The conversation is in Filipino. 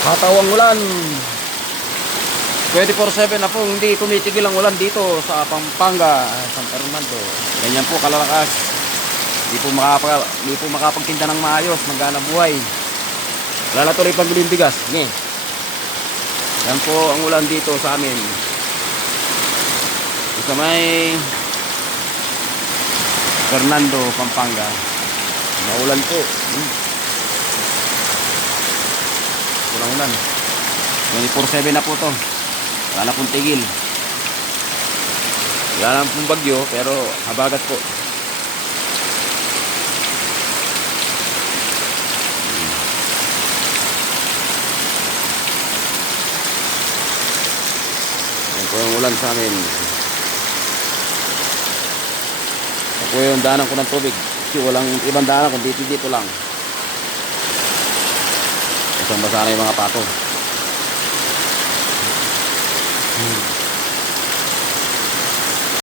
Katawang ulan. 24/7 na po hindi tumitigil ang ulan dito sa Pampanga, San Fernando. Ganyan po kalalakas. Hindi po makapagtinda ng maayos, maghanap buhay. Wala na tuloy pagbiling bigas. Yan po ang ulan dito sa amin. Sa may Fernando, Pampanga. Maulan po. Walang ulan. 24/7 na po to. Wala na pong tigil. Wala na pong bagyo, pero habagat po. Yan po yung ulan sa amin. Yan po yung daanan ko ng tubig. Kasi walang ibang daanan kundi dito lang. Isang basa na yung mga pato.